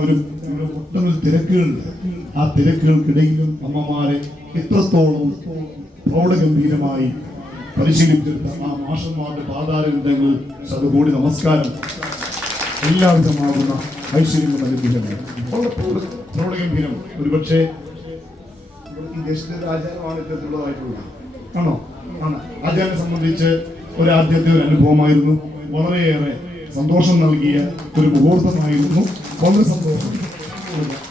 എല്ലാവരും ഒട്ടനവധി തിരക്കുകളുണ്ട്. ആ തിരക്കുകൾക്കിടയിലും അമ്മമാരെ ഇത്രത്തോളം പ്രൗഢഗംഭീരമായി പരിശീലിപ്പിച്ചെടുത്ത ആ മാഷന്മാരുടെ പാതാരവിന്ദങ്ങൾ ശതകോടി നമസ്കാരം. എല്ലാവിധമാകുന്ന ഐശ്വര്യങ്ങളും അനുഗ്രഹങ്ങളും പ്രൗഢഗംഭീരം. ഒരുപക്ഷെ ഈ ദേശത്തിന്റെ ആചാരമാണ് ഇത്തരത്തിലുള്ളതായിട്ടുള്ളത്. ആണോ? ആണ്. ആചാരം സംബന്ധിച്ച് ആദ്യത്തെ ഒരു അനുഭവമായിരുന്നു. വളരെയേറെ സന്തോഷം നൽകിയ ഒരു മുഹൂർത്തമായിരുന്നു. വളരെ സന്തോഷം.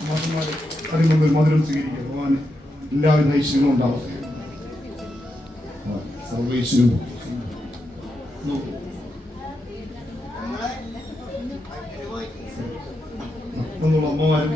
മാഷന്മാരെ അതിൽ നിന്ന് മധുരം സ്വീകരിക്കുക. ഭഗവാൻ എല്ലാവിധ ഐശ്വര്യങ്ങളും ഉണ്ടാവട്ടെ. സർവൈശ്വര്യവും അമ്മമാരും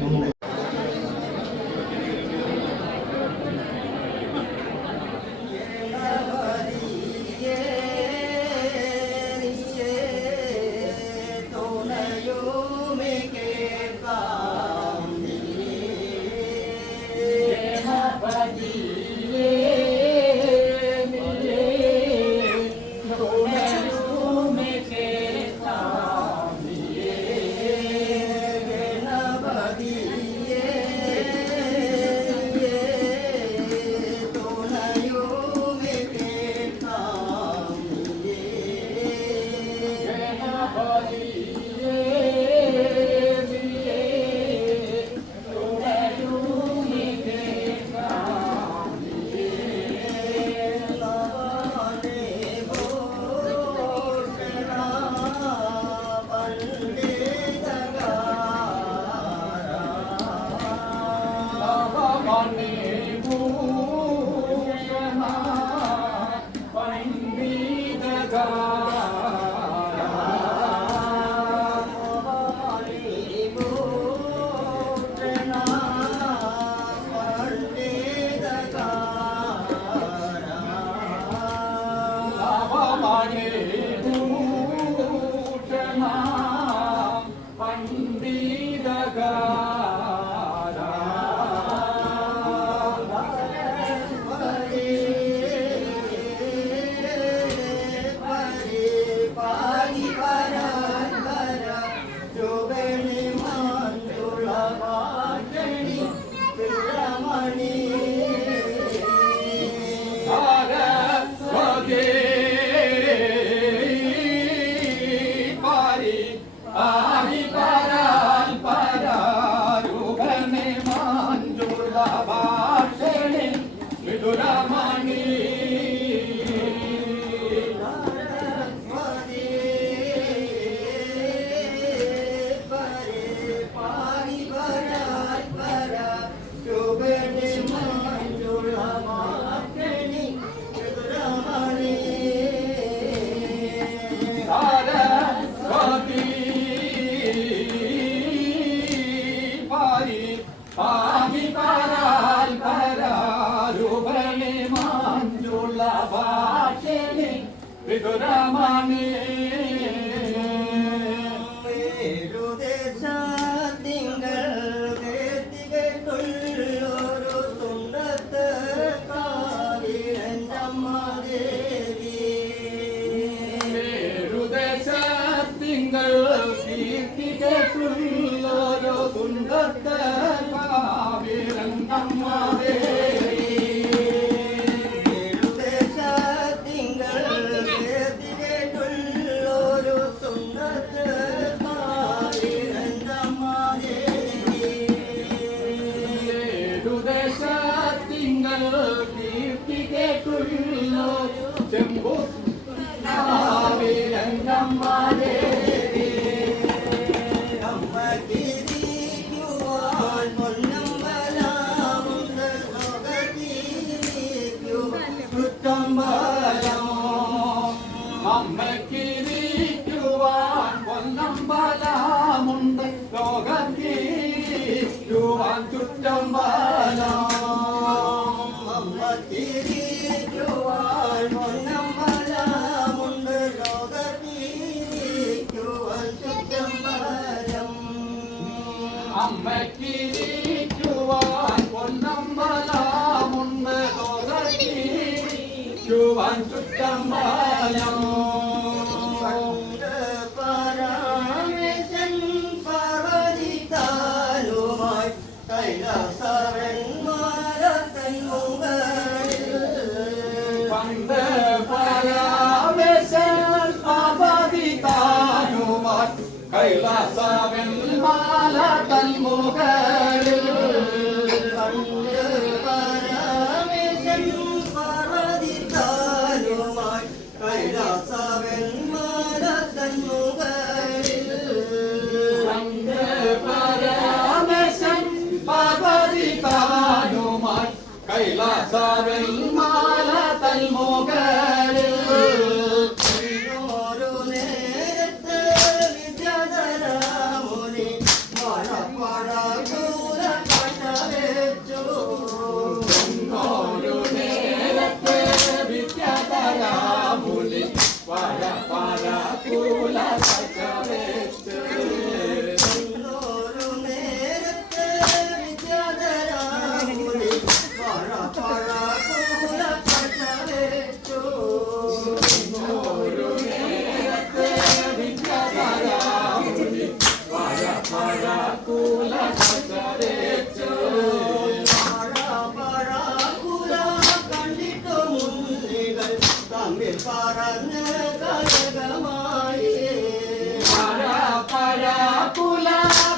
Paramesan paradita പരമേശൻ പാർവതി താനുമായി കൈലാസവൻ മാല തന്മുകളിൽ ഒരു നേരത്ത് വിദ്യാധരാമുനി മഴപ്പഴകൂല പഴവെച്ചു ഒരു നേരത്തെ വിദ്യാധരാമുനി പരപരകൂല പച്ചവെച്ച് ഒരു നേരത്ത് വിദ്യാധരാമുനി മഴപ്പഴകൂല പഴവെച്ചു ഒരു നേരത്തെ വിദ്യാധരാമുനി പരപരകൂല പച്ചവെച്ച് പഴപഴകൂല കണ്ടിട്ടു മുന്നികൾ തമ്മിൽ പറഞ്ഞ് കലകമായി പരപരകൂല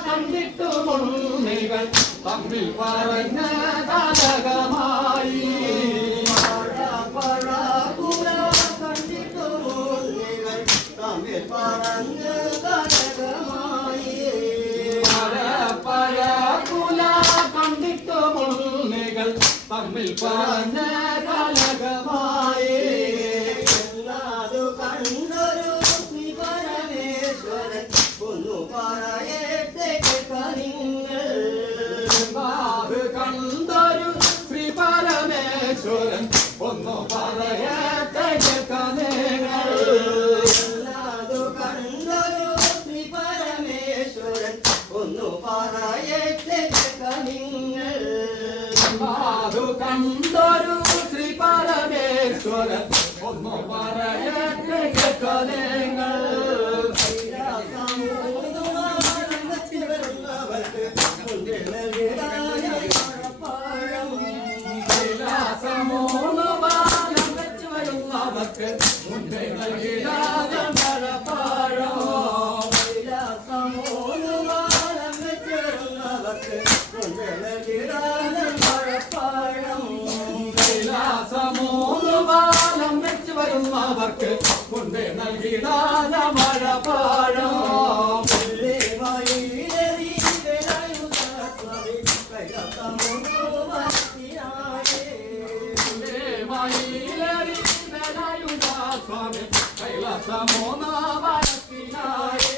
കണ്ടിട്ടു മുന്നികൾ തമ്മിൽ പറഞ്ഞ കാലകമായി പഴപഴകൂല കണ്ടിട്ടു മുന്നികൾ തമ്മിൽ പറഞ്ഞ് കലകമായി പരപരകൂല കണ്ടിട്ടു മുന്നികൾ തമ്മിൽ പറഞ്ഞ കാലകമായി എല്ലാതു കണ്ടൊരു ശ്രീ പരമേശ്വരൻ ഒന്നു പറയട്ടെ നിങ്ങൾ അത് കണ്ടൊരു ശ്രീ പരമേശ്വരൻ ഒന്നു പറയട്ടെ കേൾക്കാനേങ്ങൾ എല്ലാതു കണ്ടൊരു ശ്രീ പരമേശ്വരൻ ഒന്നു പറയട്ടെ നിങ്ങൾ അത് കണ്ടൊരു ശ്രീ പരമേശ്വരൻ ഒന്നു പറയട്ടെ കേൾക്കാനേങ്ങൾ കൈലാസമൂന്ന് ബാലം വെച്ച് വരുന്നവർക്ക് മുൻപേ നൽകിയാൽ മഴപ്പാഴം കൈലാസമൂന്ന് ബാലം വെച്ച് വരുന്നവർക്ക് മുൻപേ നൽകിയാൽ മഴപ്പാഴം സ്വാമി കൈലാസമൂന്ന് വരത്തിനായേ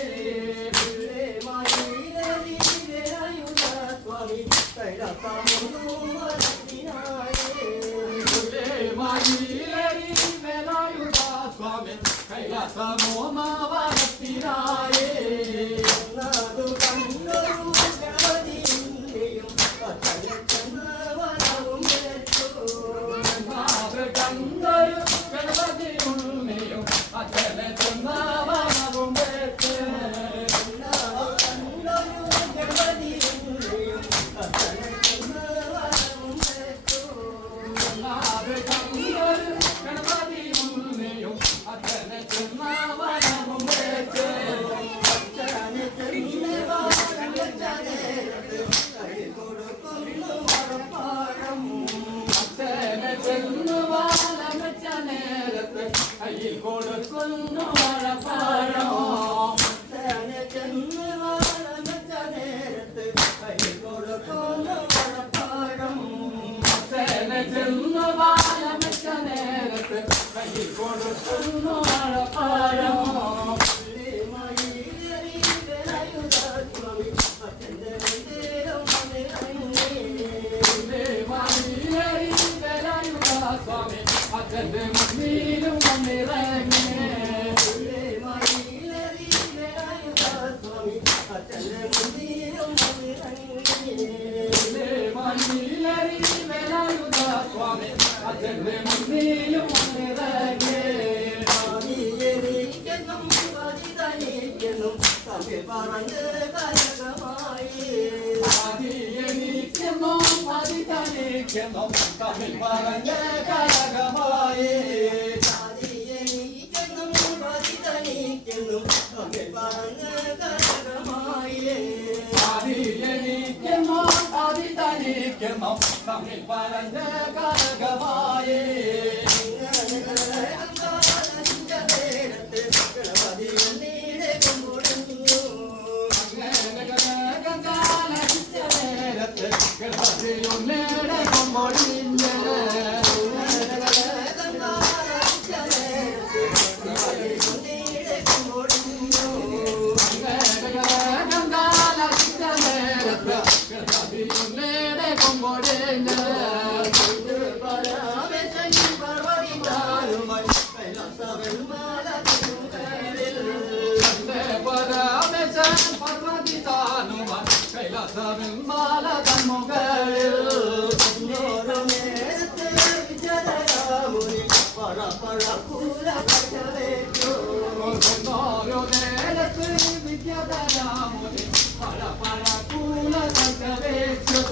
സ്വാമി കൈലാസമൂന്ന് വരത്തിനായേ കണ്ടൊരു ഗണപതി ഉണ്ണിയും അച്ഛനെ ചെന്നവനവും വെച്ച് കണ്ടൊരു ഗണപതി ഉണ്ണിയും അച്ഛനെ ചെന്നവനവും വെച്ച് അച്ഛനെ ചെന്നു വാലം വെച്ച നേരത്ത് കയ്യിൽ കൊടുക്കുന്നു മഴപ്പാഴം അച്ഛനെ ചെന്നു വാലം വെച്ച നേരത്ത് കയ്യിൽ കൊടുക്കുന്നു മഴപ്പാഴം സ്വാമി അച്ഛന്റെ മുന്നിലും വന്നിറങ്ങി മണിലരി വേലായുധ സ്വാമി അച്ഛന്റെ മുന്നിലും വന്നിറങ്ങി പറഞ്ഞ് കലകമായി എനിക്കെന്നോ പതിതനിക്കെന്നോ തമ്മിൽ പറഞ്ഞ കലകമായി എനിക്കെന്നോ പതിതനിക്കെന്നോ തമ്മിൽ പറഞ്ഞ കലകമായി രാസവിമാല തന്മുകളിൽ ഓരോ നേരത്തെ വിജയരാമുനി പഴ പഴ പൂല കട്ടവേറ്റു ഓരോ നേരത്ത് വിദ്യാധരാമുനി പല പല കൂല കണ്ടവേച്ചു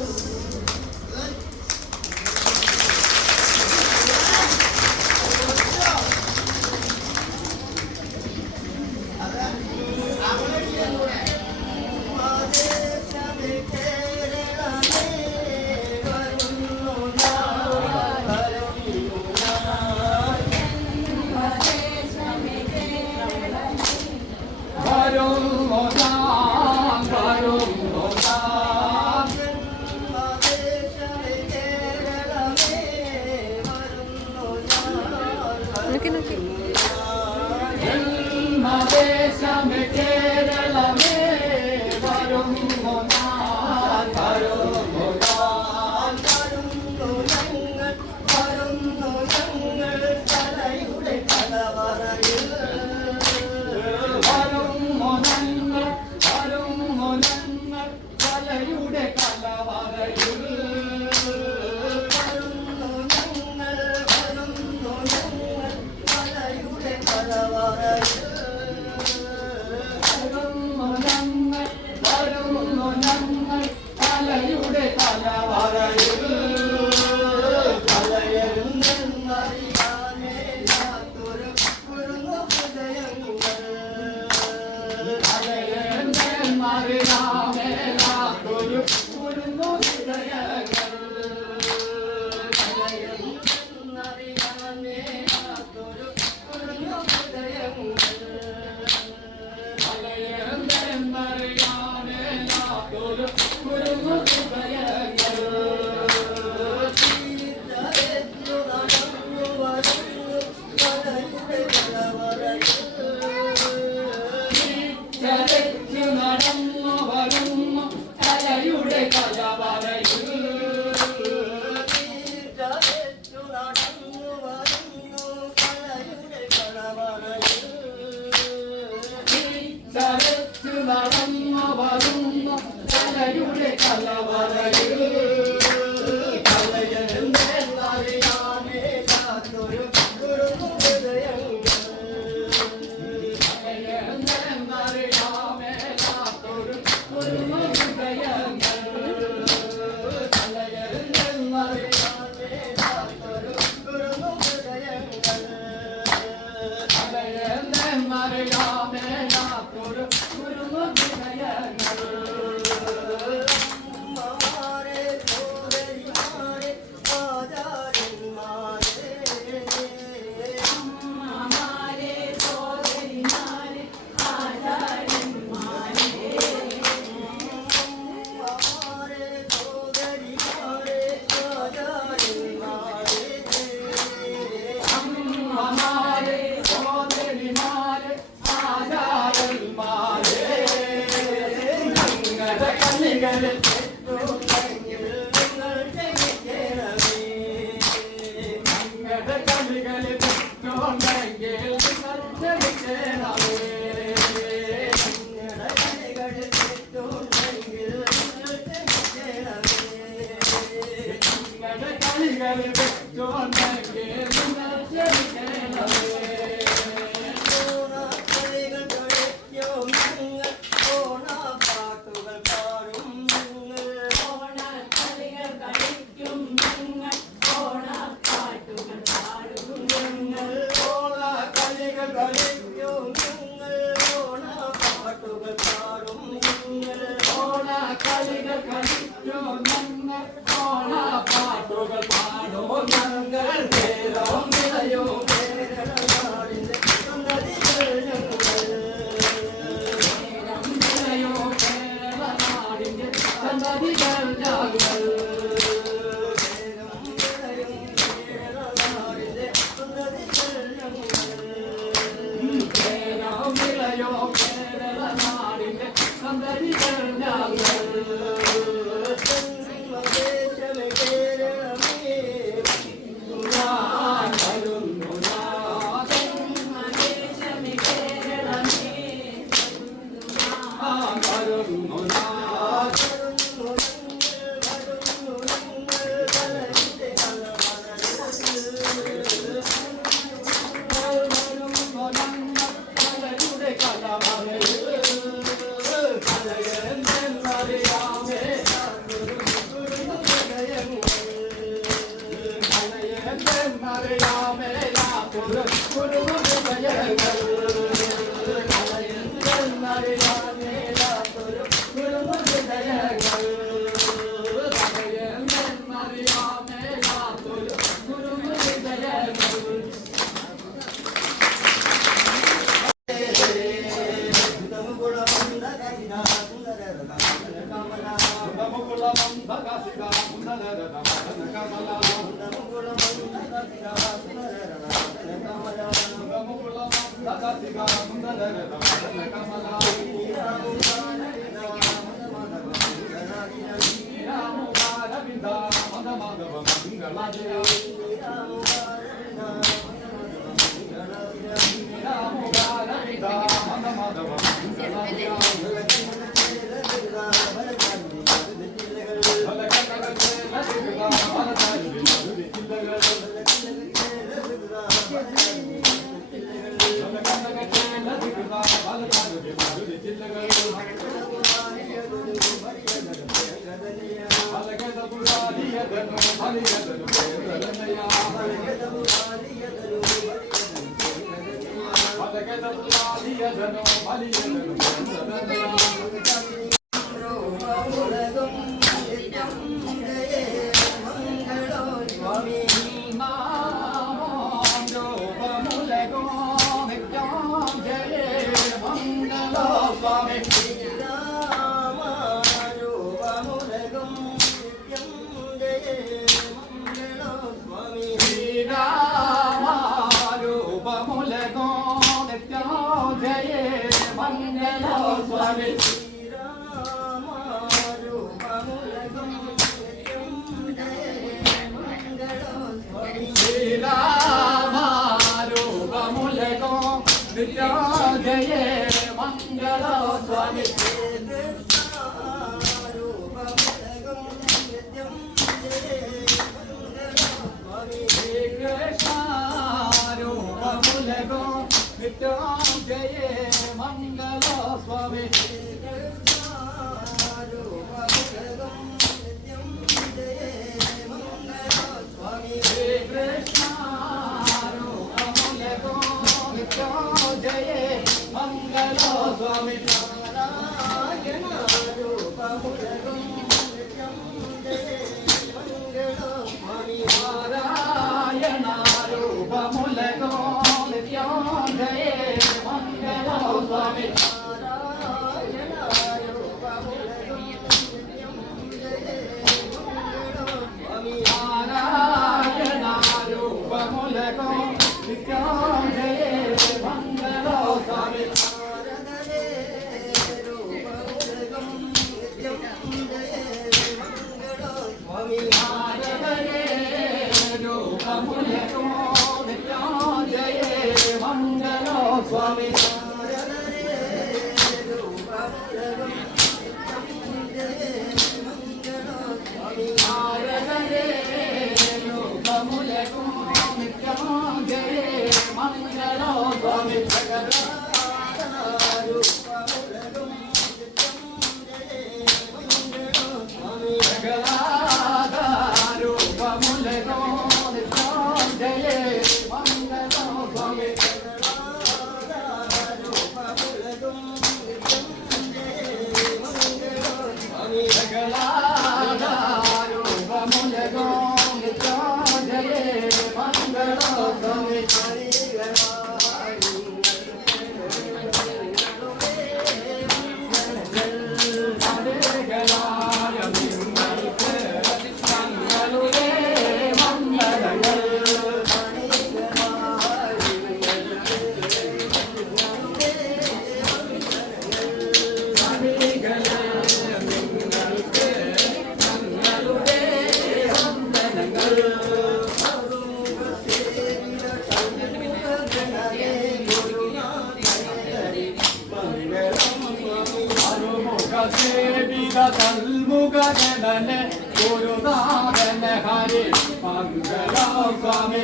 സൽമുഖജനനെ ഗുരുനാഥന ഹരി മംഗളം സ്വാമി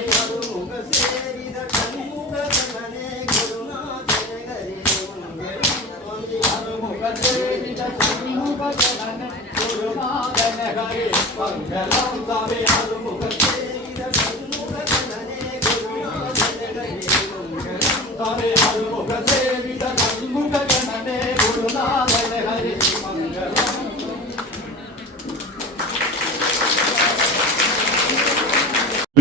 ഗുരുനാഥന ഹരി മംഗളം സ്വാമി സ്വാമി അറുമുഖ സേവിത സൽമുഖജനനെ ഗുരുനാഥന ഹരി മംഗളം.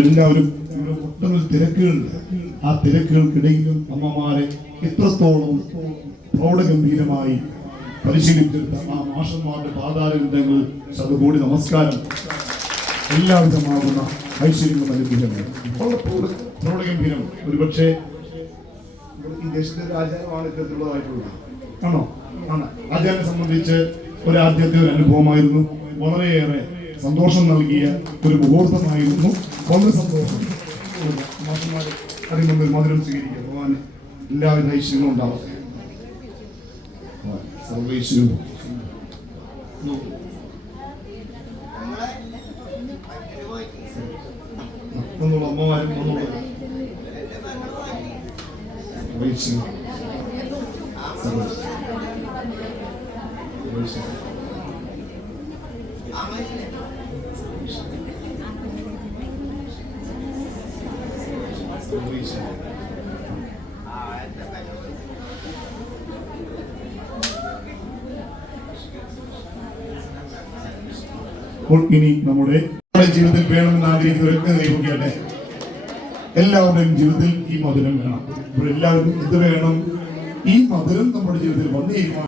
എല്ലാവരും ഇവിടെ ഒട്ടനവധി തിരക്കുകളുണ്ട്. ആ തിരക്കുകൾക്കിടയിലും അമ്മമാരെ ഇത്രത്തോളം പ്രൗഢഗംഭീരമായി പരിശീലിച്ചെടുത്ത ആ മാഷന്മാരുടെ പാതാരവിന്ദങ്ങൾ ശതകോടി നമസ്കാരം. എല്ലാവിധമാകുന്ന ഐശ്വര്യങ്ങളും അനുഗ്രഹങ്ങൾ പ്രൗഢഗംഭീരം. ഒരുപക്ഷെ ഈ ദേശത്തെ ഒരു ആചാരമാണ് ഇത്തരത്തിലുള്ളതായിട്ടുള്ളത്. ആണോ? ആണ്. ആചാരനെ സംബന്ധിച്ച് ആദ്യത്തെ ഒരു അനുഭവമായിരുന്നു. വളരെയേറെ സന്തോഷം നൽകിയ ഒരു മുഹൂർത്തമായിരുന്നു. വളരെ സന്തോഷം. മാഷന്മാരെ അതിമുമ്പിൽ മധുരം സ്വീകരിക്കുക. ഭഗവാന് എല്ലാവിധ ഐശ്വര്യങ്ങളും ഉണ്ടാവട്ടെ. സർവൈശ്വര്യവും അമ്മമാരും അപ്പോൾ ഇനി നമ്മുടെ ജീവിതത്തിൽ വേണമെന്ന് ആഗ്രഹിക്കുന്നവരൊക്കെ ദൈവം എല്ലാവരുടെയും ജീവിതത്തിൽ ഈ മധുരം വേണം. ഇപ്പോൾ എല്ലാവരും ഇത് വേണം. ഈ മധുരം നമ്മുടെ ജീവിതത്തിൽ വന്നേക്കാം.